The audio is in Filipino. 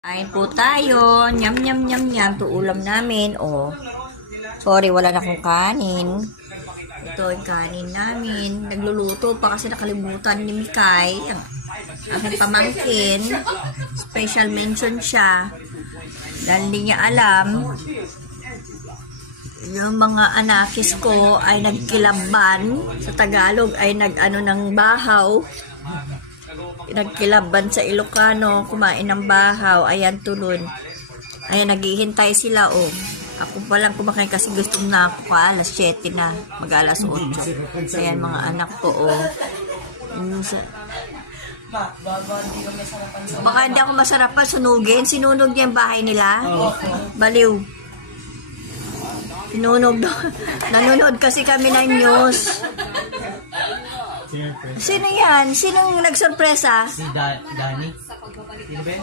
Kain po tayo. Nyam, nyam, nyam, nyam. Ito ulam namin. Oh. Sorry, wala na akong kanin. Ito yung kanin namin. Nagluluto pa kasi nakalimutan ni Mikay. Ang aking pamangkin. Special mention siya. Dahil hindi niya alam. Yung mga anakis ko ay nagkilaban. Sa Tagalog ay nag-ano ng bahaw. Nagkilaban sa Ilocano, kumain ng bahaw. Ayan, tulon. Ayan, naghihintay sila, oh. Ako pa lang kumakain kasi gusto na ako alas 7 na, mag alas 8. Ayan, mga anak ko, oh. Baka hindi ako masarapan sunugin. Sinunog niya yung bahay nila. Baliw. Sinunog doon. Nanonood kasi kami ng news. Sino yan? Sinong nagsorpresa? Si Danny. Sino ba yun?